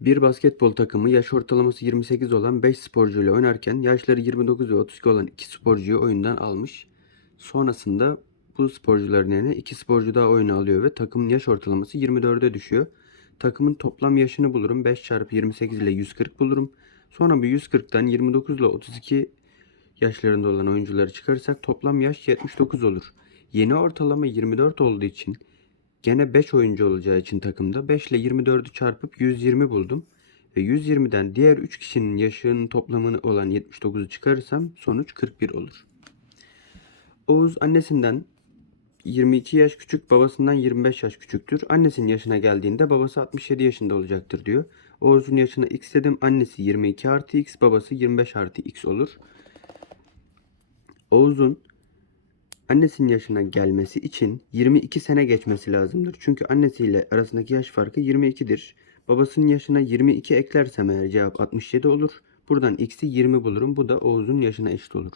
Bir basketbol takımı yaş ortalaması 28 olan 5 sporcuyla oynarken yaşları 29 ve 32 olan 2 sporcuyu oyundan almış. Sonrasında bu sporcuların yerine 2 sporcu daha oyuna alıyor ve takımın yaş ortalaması 24'e düşüyor. Takımın toplam yaşını bulurum. 5 çarpı 28 ile 140 bulurum. Sonra bu 140'tan 29 ile 32 yaşlarında olan oyuncuları çıkarırsak toplam yaş 79 olur. Yeni ortalama 24 olduğu için Gene 5 oyuncu olacağı için takımda 5 ile 24'ü çarpıp 120 buldum. Ve 120'den diğer 3 kişinin yaşının toplamını olan 79'u çıkarırsam sonuç 41 olur. Oğuz annesinden 22 yaş küçük, babasından 25 yaş küçüktür. Annesinin yaşına geldiğinde babası 67 yaşında olacaktır diyor. Oğuz'un yaşına x dedim. Annesi 22 artı x, babası 25 artı x olur. Oğuz'un annesinin yaşına gelmesi için 22 sene geçmesi lazımdır. Çünkü annesiyle arasındaki yaş farkı 22'dir. Babasının yaşına 22 eklersem eğer cevap 67 olur. Buradan x'i 20 bulurum. Bu da Oğuz'un yaşına eşit olur.